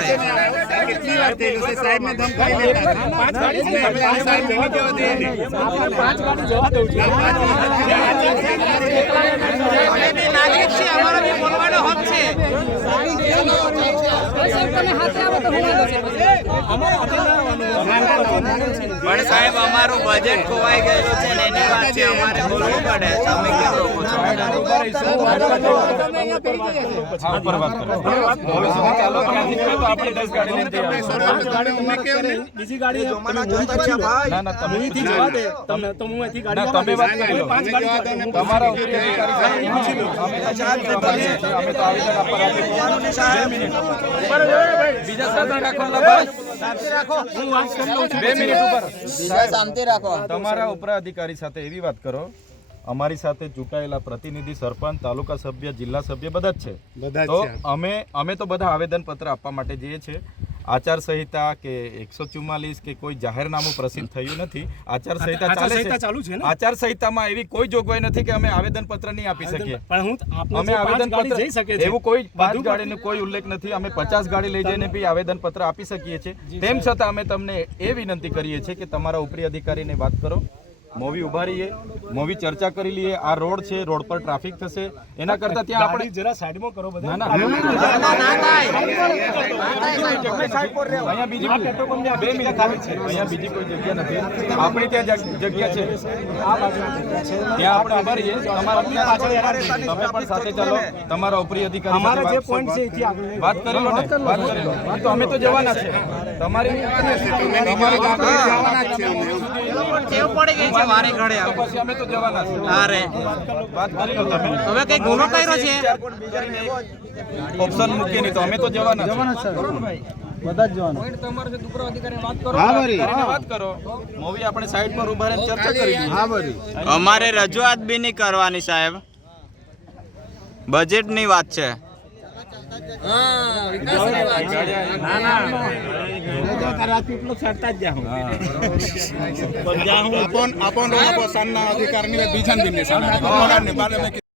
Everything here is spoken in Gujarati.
कितनी बार थे उसे साहब ने धमकाई देता था 5 गाड़ी से साहब ने जवाब दे आपने 5 गाड़ी जवाब दो भी नागरिक છે અમારો બી બોલવાનો હક છે પણ સાહેબ અમારું બજેટ ખોવાઈ ગયેલું છે ને એની વાત છે અમારે બોલવું પડે તમે કેમ રોકો છો બીજી ગાડી ના ના તમે જવા દે તમને તો હું અહીંથી ગાડી તમે વાત કરી લો તમારા ઉપરી અધિકારી અમે તો આવેદન આપવા રાજી બીજા સાથે રાખો શાંતિ રાખો હું વાત કરી લઉં છું 2 મિનિટ ઉપર શાંતિ રાખો તમારા ઉપરા અધિકારી સાથે એવી વાત કરો અમારી સાથે ચૂંટાયેલા પ્રતિનિધિ સરપંચ તાલુકા સભ્ય જિલ્લા સભ્ય બધા જ છે તો અમે તો બધા આવેદન પત્ર આપવા માટે જઈએ છીએ આચાર સંહિતા કે 144 કે કોઈ જાહેરનામું પ્રસિદ્ધ થયું નથી આચાર સંહિતા ચાલુ છે આચાર સંહિતામાં એવી કોઈ જોગવાઈ નથી કે અમે આવેદન પત્ર નહીં આપી શકીએ અમે આવેદન પત્ર એવું કોઈ 5 ગાડીનો કોઈ ઉલ્લેખ નથી અમે 50 ગાડી લઈ જઈને બી આવેદન પત્ર આપી શકીએ છીએ તેમ છતાં અમે તમને એ વિનંતી કરીએ છીએ કે તમારા ઉપરી અધિકારીને વાત કરો મોવી ઉભા રહીએ મોવી ચર્ચા કરી લઈએ આ રોડ છે રોડ પર ટ્રાફિક થશે એના કરતા ત્યાં આપણે જરા સાઈડમાં કરો બધા ના અહીંયા બીજી 2 મિનિટ ખાલી છે અહીંયા બીજી કોઈ જગ્યા નથી આપણે ત્યાં જગ્યા છે આ બાજુ ત્યાં આપણે ઉભા રહીએ તમારા તમે પણ સાથે ચાલો તમારા ઉપરી અધિકારી અમારા જે પોઈન્ટ છે એથી આગળ વાત કરી લો ને વાત કરી લો તો અમે તો જવાના છે તમારી જવાના છે ટેવ પડી ગઈ છે મારી ઘરે પછી અમે તો જવાના છે અરે વાત કરી લો તમે હવે કઈ ગુનો કર્યો છે ઓપ્શન મૂકી નહીં તો અમે તો જવાના છે બધા જ જવાનું પોઈન્ટ તમારો છે ઉપરો અધિકારીને વાત કરો હા ભરી વાત કરો મૂવી આપણે સાઈડ પર ઉભા રહીને ચર્ચા કરી લઈએ હા ભરી અમારે રજૂઆત બી નહીં કરવાની સાહેબ બજેટની વાત છે आपण आपण आपण सामना अधिकारी बीजान बिन्ने सामना